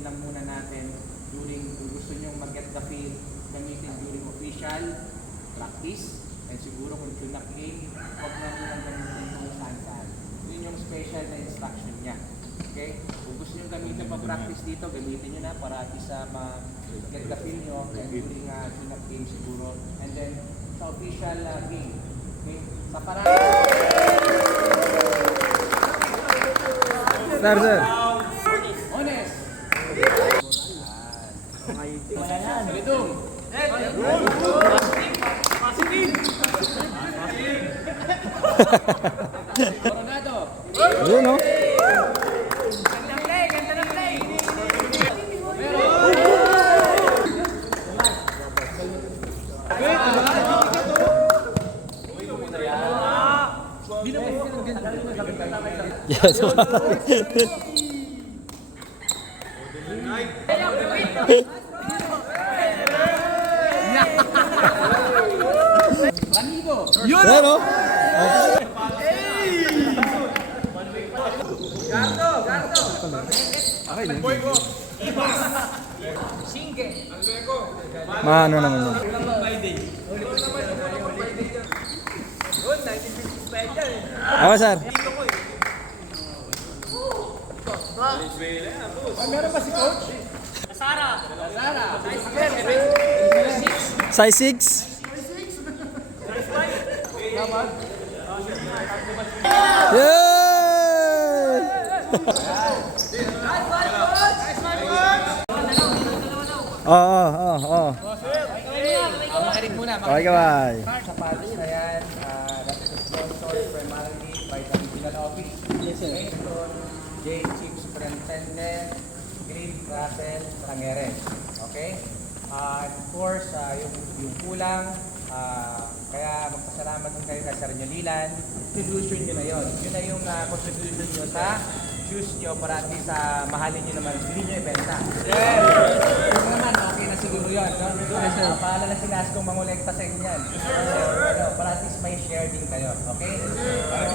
gamitin lang muna natin during, kung gusto nyo mag-get the feel, gamitin during official practice. And siguro kung tune-up game, huwag na muna gamitin kung saan-saan. Yun yung special na instruction niya. Okay? Kung gusto nyo gamitin pa practice dito, gamitin nyo na para at isa ma-get the feel nyo. And during tune-up game siguro. And then, sa official game. Okay? Sa parang... Sir. Honest! Wala yan. Lidong! Coronado! Yun, no? Ganda ng play, ganda ng play. Yes. Ranigo! Yun, no? Maano naman yun. Ako, sir. Meron pa si Coach? Sara. Size 6. Oo. Makinig muna. Okay, kaway. Sa paddles na yan, that is sponsored primarily by the regional office. Mason, J. Chief Superintendent, Green Russell Rangeres. Okay? And of course, yung kulang, kaya magpasalamat din kayo kay Sir Nyalilan. Contribution nyo na yun. Yun na yung contribution nyo sa shoes nyo para at least mahalin nyo naman. Hindi nyo ibenta. Yung naman, okay na siguro yun. No? Paalala si Nas kung mangulekta sa inyo yan. Para at least may share din kayo. Okay?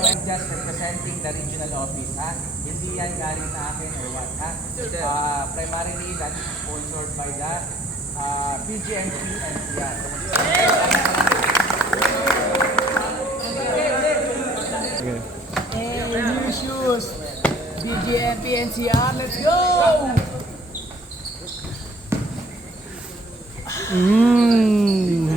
I'm just representing the regional office. Ha? Hindi yan galing sa akin or what. Ha? Primarily, that is sponsored by the PGMP and yan. Hey, new shoes. BGM, PNCR, let's go! Mmm.